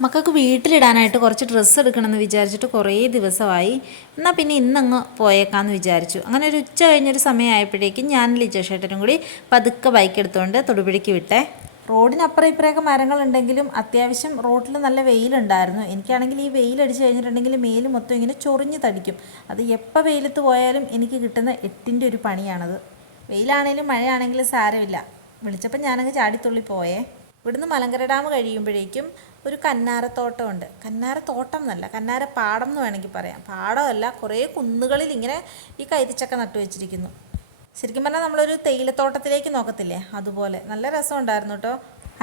മക്കൾക്ക് വീട്ടിലിടാനായിട്ട് കുറച്ച് ഡ്രസ്സ് എടുക്കണമെന്ന് വിചാരിച്ചിട്ട് കുറേ ദിവസമായി. എന്നാൽ പിന്നെ ഇന്നങ്ങ് പോയേക്കാമെന്ന് വിചാരിച്ചു. അങ്ങനെ ഒരു ഉച്ച കഴിഞ്ഞൊരു സമയമായപ്പോഴേക്കും ഞാൻ ലിജേഷേട്ടനും കൂടി പതുക്കെ ബൈക്ക് എടുത്തുകൊണ്ട് തൊടുപുഴയ്ക്ക് വിട്ടേ. റോഡിനപ്പുറം ഇപ്പുറമൊക്കെ മരങ്ങളുണ്ടെങ്കിലും അത്യാവശ്യം റോഡിൽ നല്ല വെയിലുണ്ടായിരുന്നു. എനിക്കാണെങ്കിൽ ഈ വെയിലടിച്ച് കഴിഞ്ഞിട്ടുണ്ടെങ്കിൽ മേൽ മൊത്തം ഇങ്ങനെ ചൊറിഞ്ഞ് തടിക്കും. അത് എപ്പോൾ വെയിലത്ത് പോയാലും എനിക്ക് കിട്ടുന്ന എട്ടിന്റെ ഒരു പണിയാണത്. വെയിലാണെങ്കിലും മഴയാണെങ്കിലും സാരമില്ല. വിളിച്ചപ്പോൾ ഞാനങ്ങ് ചാടിത്തുള്ളി പോയേ. ഇവിടുന്ന് മലങ്കര ഡാം കഴിയുമ്പോഴേക്കും ഒരു കന്നാരത്തോട്ടമുണ്ട്. കന്നാരത്തോട്ടം എന്നല്ല കന്നാര പാടം എന്ന് വേണമെങ്കിൽ പറയാം. പാടമല്ല കുറേ കുന്നുകളിൽ ഇങ്ങനെ ഈ കൈതിച്ചക്ക നട്ടു വെച്ചിരിക്കുന്നു. ശരിക്കും പറഞ്ഞാൽ നമ്മളൊരു തേയിലത്തോട്ടത്തിലേക്ക് നോക്കത്തില്ലേ? അതുപോലെ. നല്ല രസം ഉണ്ടായിരുന്നു കേട്ടോ.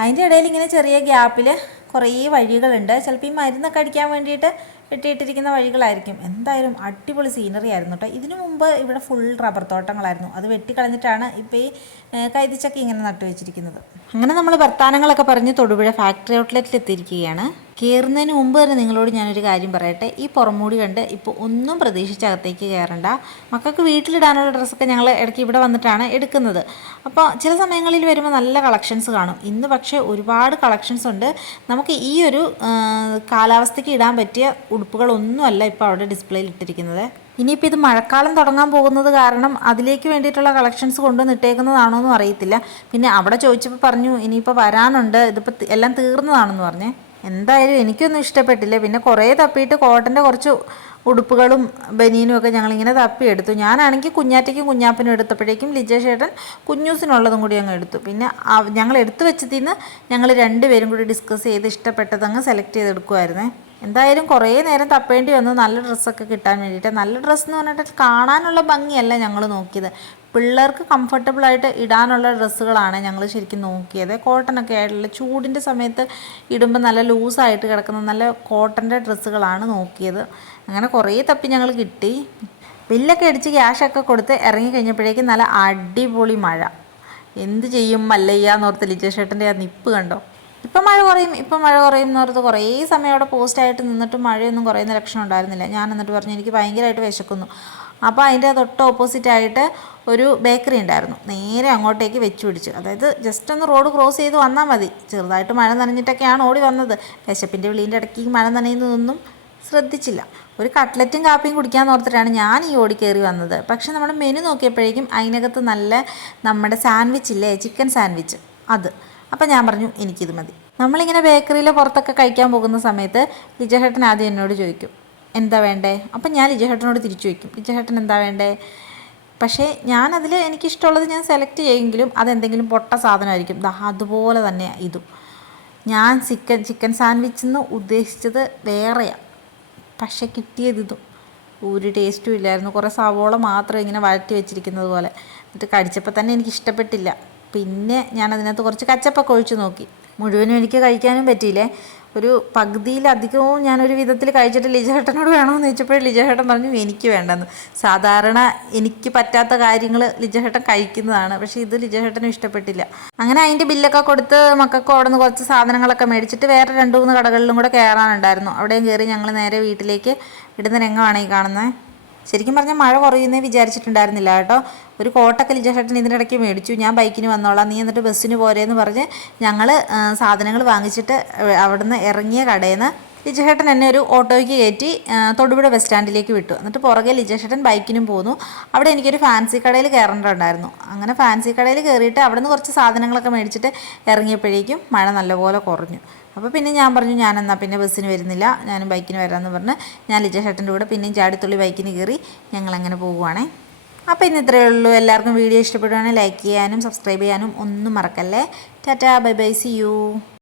അതിന്റെ ഇടയിൽ ഇങ്ങനെ ചെറിയ ഗ്യാപ്പിൽ കുറേ വഴികളുണ്ട്. ചിലപ്പോൾ ഈ മരുന്നൊക്കെ അടിക്കാൻ വേണ്ടിയിട്ട് വെട്ടിയിട്ടിരിക്കുന്ന വഴികളായിരിക്കും. എന്തായാലും അടിപൊളി സീനറി ആയിരുന്നു കേട്ടോ ഇതിനു മുമ്പ് ഇവിടെ ഫുൾ റബ്ബർ തോട്ടങ്ങളായിരുന്നു. അത് വെട്ടിക്കളഞ്ഞിട്ടാണ് ഇപ്പോൾ ഈ കൈതിച്ചൊക്കെ ഇങ്ങനെ നട്ടു വെച്ചിരിക്കുന്നത് അങ്ങനെ നമ്മൾ വർത്തമാനങ്ങളൊക്കെ പറഞ്ഞ് തൊടുപുഴ ഫാക്ടറി ഔട്ട്ലെറ്റിൽ എത്തിയിരിക്കുകയാണ്. കയറുന്നതിന് മുമ്പ് തന്നെ നിങ്ങളോട് ഞാനൊരു കാര്യം പറയട്ടെ. ഈ പുറമൂടി കണ്ട് ഇപ്പോൾ ഒന്നും പ്രതീക്ഷിച്ച് അകത്തേക്ക് കയറണ്ട. മക്കൾക്ക് വീട്ടിലിടാനുള്ള ഡ്രസ്സൊക്കെ ഞങ്ങൾ ഇടയ്ക്ക് ഇവിടെ വന്നിട്ടാണ് എടുക്കുന്നത്. അപ്പോൾ ചില സമയങ്ങളിൽ വരുമ്പോൾ നല്ല കളക്ഷൻസ് കാണും. ഇന്ന് പക്ഷേ ഒരുപാട് കളക്ഷൻസ് ഉണ്ട്. നമുക്ക് ഈ ഒരു കാലാവസ്ഥയ്ക്ക് ഇടാൻ പറ്റിയ ഉടുപ്പുകളൊന്നുമല്ല ഇപ്പോൾ അവിടെ ഡിസ്പ്ലേയിൽ ഇട്ടിരിക്കുന്നത്. ഇനിയിപ്പോൾ ഇത് മഴക്കാലം തുടങ്ങാൻ പോകുന്നത് കാരണം അതിലേക്ക് വേണ്ടിയിട്ടുള്ള കളക്ഷൻസ് കൊണ്ടുവന്നിട്ടേക്കുന്നതാണോ എന്നും അറിയത്തില്ല. പിന്നെ അവിടെ ചോദിച്ചപ്പോൾ പറഞ്ഞു ഇനിയിപ്പോൾ വരാനുണ്ട്. ഇതിപ്പോൾ എല്ലാം തീർന്നതാണെന്ന് പറഞ്ഞേ. എന്തായാലും എനിക്കൊന്നും ഇഷ്ടപ്പെട്ടില്ല. പിന്നെ കുറേ തപ്പിയിട്ട് കോട്ടന്റെ കുറച്ച് ഉടുപ്പുകളും ബനീനും ഒക്കെ ഞങ്ങളിങ്ങനെ തപ്പിയെടുത്തു ഞാനാണെങ്കിൽ കുഞ്ഞാറ്റയ്ക്കും കുഞ്ഞാപ്പനും എടുത്തപ്പോഴേക്കും ലിജേഷേട്ടൻ കുഞ്ഞൂസിനുള്ളതും കൂടി അങ്ങ് എടുത്തു. പിന്നെ ഞങ്ങൾ എടുത്തു വെച്ചതിൽ നിന്ന് ഞങ്ങൾ രണ്ടുപേരും കൂടി ഡിസ്കസ് ചെയ്ത് ഇഷ്ടപ്പെട്ടതങ്ങ് സെലക്ട് ചെയ്തെടുക്കുമായിരുന്നേ എന്തായാലും കുറേ നേരം തപ്പേണ്ടി വന്നു. നല്ല ഡ്രസ്സൊക്കെ കിട്ടാൻ വേണ്ടിയിട്ട്. നല്ല ഡ്രസ്സ് എന്ന് പറഞ്ഞിട്ട് കാണാനുള്ള ഭംഗിയല്ല ഞങ്ങൾ നോക്കിയത്. പിള്ളേർക്ക് കംഫർട്ടബിൾ ആയിട്ട് ഇടാനുള്ള ഡ്രസ്സുകളാണ് ഞങ്ങൾ ശരിക്കും നോക്കിയത്. കോട്ടനൊക്കെ ആയിട്ടുള്ള ചൂടിന്റെ സമയത്ത് ഇടുമ്പോൾ നല്ല ലൂസായിട്ട് കിടക്കുന്ന നല്ല കോട്ടന്റെ ഡ്രസ്സുകളാണ് നോക്കിയത്. അങ്ങനെ കുറേ തപ്പി ഞങ്ങൾ കിട്ടി. ബില്ലൊക്കെ അടിച്ച് ക്യാഷൊക്കെ കൊടുത്ത് ഇറങ്ങി കഴിഞ്ഞപ്പോഴേക്കും നല്ല അടിപൊളി മഴ. എന്ത് ചെയ്യും? മല്ലയ്യ എന്നോർത്ത് ലിജേഷേട്ടന്റെ ആ നിപ്പ് കണ്ടോ? ഇപ്പം മഴ കുറയും ഇപ്പം മഴ കുറയും എന്ന് പറഞ്ഞത് കുറേ സമയം അവിടെ പോസ്റ്റായിട്ട് നിന്നിട്ട് മഴയൊന്നും കുറയുന്ന ലക്ഷണം ഉണ്ടായിരുന്നില്ല. ഞാൻ എന്നിട്ട് പറഞ്ഞു എനിക്ക് ഭയങ്കരമായിട്ട് വിശക്കുന്നു. അപ്പോൾ അതിന്റെ തൊട്ട് ഓപ്പോസിറ്റായിട്ട് ഒരു ബേക്കറി ഉണ്ടായിരുന്നു. നേരെ അങ്ങോട്ടേക്ക് വെച്ച് പിടിച്ചു. അതായത് ജസ്റ്റ് ഒന്ന് റോഡ് ക്രോസ് ചെയ്ത് വന്നാൽ മതി. ചെറുതായിട്ട് മഴ നനഞ്ഞിട്ടൊക്കെയാണ് ഓടി വന്നത്. വിശപ്പിന്റെ വിളീന്റെ ഇടയ്ക്ക് മഴ നനയുന്നതൊന്നും ശ്രദ്ധിച്ചില്ല. ഒരു കട്ട്ലറ്റും കാപ്പിയും കുടിക്കാമെന്ന് ഓർത്തിട്ടാണ് ഞാൻ ഈ ഓടി കയറി വന്നത്. പക്ഷേ നമ്മുടെ മെനു നോക്കിയപ്പോഴേക്കും അതിനകത്ത് നല്ല നമ്മുടെ സാൻഡ്വിച്ച് ഇല്ലേ? ചിക്കൻ സാൻഡ്വിച്ച് അത്. അപ്പം ഞാൻ പറഞ്ഞു എനിക്കിത് മതി. നമ്മളിങ്ങനെ ബേക്കറിയിലെ പുറത്തൊക്കെ കഴിക്കാൻ പോകുന്ന സമയത്ത് ലിജഹേട്ടൻ ആദ്യം എന്നോട് ചോദിക്കും എന്താ വേണ്ടേ? അപ്പം ഞാൻ ലിജഹേട്ടനോട് തിരിച്ചു ചോദിക്കും ലിജഹേട്ടൻ എന്താ വേണ്ടേ? പക്ഷേ ഞാനതിൽ എനിക്കിഷ്ടമുള്ളത് ഞാൻ സെലക്ട് ചെയ്യുമെങ്കിലും അതെന്തെങ്കിലും പൊട്ട സാധനമായിരിക്കും. ദാ അതുപോലെ തന്നെ ഇതും. ഞാൻ ചിക്കൻ ചിക്കൻ സാൻഡ്വിച്ച് എന്ന് ഉദ്ദേശിച്ചത് വേറെയാണ് പക്ഷേ കിട്ടിയത് ഇതും. ഒരു ടേസ്റ്റും ഇല്ലായിരുന്നു. കുറേ സവോള മാത്രം ഇങ്ങനെ വഴറ്റി വെച്ചിരിക്കുന്നത് പോലെ. എന്നിട്ട് കടിച്ചപ്പോൾ തന്നെ എനിക്ക് ഇഷ്ടപ്പെട്ടില്ല പിന്നെ ഞാൻ അതിനകത്ത് കുറച്ച് കച്ചപ്പൊക്കെ ഒഴിച്ച് നോക്കി. മുഴുവനും എനിക്ക് കഴിക്കാനും പറ്റിയില്ലേ? ഒരു പകുതിയിലധികവും ഞാനൊരു വിധത്തിൽ കഴിച്ചിട്ട് ലിജഹേട്ടനോട് വേണമെന്ന് ചോദിച്ചപ്പോൾ ലിജഹേട്ടൻ പറഞ്ഞു എനിക്ക് വേണ്ടെന്ന്. സാധാരണ എനിക്ക് പറ്റാത്ത കാര്യങ്ങൾ ലിജഹേട്ടൻ കഴിക്കുന്നതാണ്. പക്ഷേ ഇത് ലിജഹേട്ടനും ഇഷ്ടപ്പെട്ടില്ല. അങ്ങനെ അതിന്റെ ബില്ലൊക്കെ കൊടുത്ത് മക്കൾക്ക് അവിടെ നിന്ന് കുറച്ച് സാധനങ്ങളൊക്കെ മേടിച്ചിട്ട് വേറെ രണ്ട് മൂന്ന് കടകളിലും കൂടെ കയറാനുണ്ടായിരുന്നു. അവിടെയും കയറി ഞങ്ങൾ നേരെ വീട്ടിലേക്ക് ഇടുന്ന രംഗമാണ് ഈ കാണുന്നത്. ശരിക്കും പറഞ്ഞാൽ മഴ കുറയുന്നേ വിചാരിച്ചിട്ടുണ്ടായിരുന്നില്ല കേട്ടോ. ഒരു കോട്ടൊക്കെ ലിജേഷേട്ടൻ ഇതിനിടയ്ക്ക് മേടിച്ചു. ഞാൻ ബൈക്കിന് വന്നോളാം. നീ എന്നിട്ട് ബസ്സിന് പോരേന്ന് പറഞ്ഞ് ഞങ്ങൾ സാധനങ്ങൾ വാങ്ങിച്ചിട്ട് അവിടുന്ന് ഇറങ്ങിയ കടയിൽ നിന്ന് ലിജേഷേട്ടൻ എന്നെ ഒരു ഓട്ടോയ്ക്ക് കയറ്റി തൊടുപുഴ ബസ് സ്റ്റാൻഡിലേക്ക് വിട്ടു. എന്നിട്ട് പുറകെ ലിജേഷേട്ടൻ ബൈക്കിനും പോന്നു. അവിടെ എനിക്കൊരു ഫാൻസി കടയിൽ കയറേണ്ടതുണ്ടായിരുന്നു. അങ്ങനെ ഫാൻസി കടയിൽ കയറിയിട്ട് അവിടെ നിന്ന് കുറച്ച് സാധനങ്ങളൊക്കെ മേടിച്ചിട്ട് ഇറങ്ങിയപ്പോഴേക്കും മഴ നല്ലപോലെ കുറഞ്ഞു. അപ്പോൾ പിന്നെ ഞാൻ പറഞ്ഞു ഞാൻ പിന്നെ ബസ്സിന് വരുന്നില്ല. ഞാനും ബൈക്കിന് വരാമെന്ന് പറഞ്ഞ് ഞാൻ ലിജ ഷട്ടന്റെ കൂടെ പിന്നെയും ചാടിത്തുള്ളി ബൈക്കിന് കയറി ഞങ്ങളങ്ങനെ പോവുകയാണേ അപ്പോൾ ഇന്ന് ഇത്രയേ ഉള്ളൂ. എല്ലാവർക്കും വീഡിയോ ഇഷ്ടപ്പെടുകയാണെങ്കിൽ ലൈക്ക് ചെയ്യാനും സബ്സ്ക്രൈബ് ചെയ്യാനും ഒന്നും മറക്കല്ലേ. Tata bye bye see you.